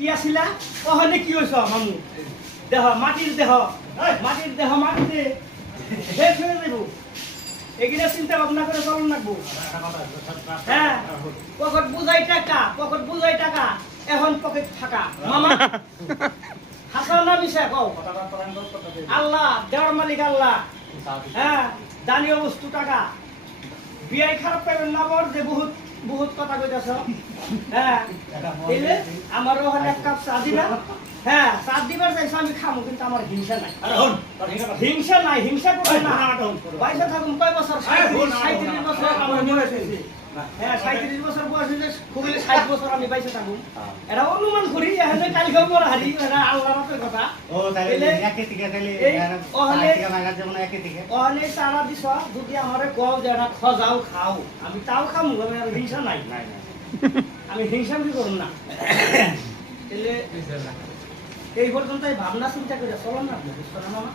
কি আছিলা ওখানে কি হইছ মামু দেহ মাটির দেহ মাটিতে শেষ হয়ে যাব এগুলা চিন্তা ভাবনা করে চলন লাগবো হ্যাঁ পকেট বুঝাই টাকা এখন পকেট ফাঁকা মামা হাসান না মিশা কও আল্লাহ দেওয়ার মালিক আল্লাহ হ্যাঁ দানীয় বস্তু টাকা বিয়াই খারাপ পাইবেন না বর যে বহুত বহুত কথা কইতাছ হ্যাঁ তাইলে আমার ওখানে এক কাপ চা দিবা হ্যাঁ চা দিবার চাইছ আমি খামু কিন্তু আমার হিংসা নাই হিংসা করবে না পয়সা থাকুন কয় বছর 37 বছর আমার বয়স হয়েছে হ্যাঁ 37 বছর বয়স হয়েছে খুবই 60 বছর আমি পয়সা থাকুন এটা অনুমান করি এখানে কালকে মোর হারি এটা আল্লাহর রাতের কথা ও তাইলে একে থেকে তাইলে ওখানে থেকে মাগার যেমন একে থেকে ওখানে চারা দিছ যদি আমারে কও যে এটা খজাও খাও আমি তাও খামু আমি আর হিংসা নাই আমি হিংসা কি করুন না তাহলে এই পর্যন্ত ভাবনা চিন্তা করে চলো না বুঝছো না মামা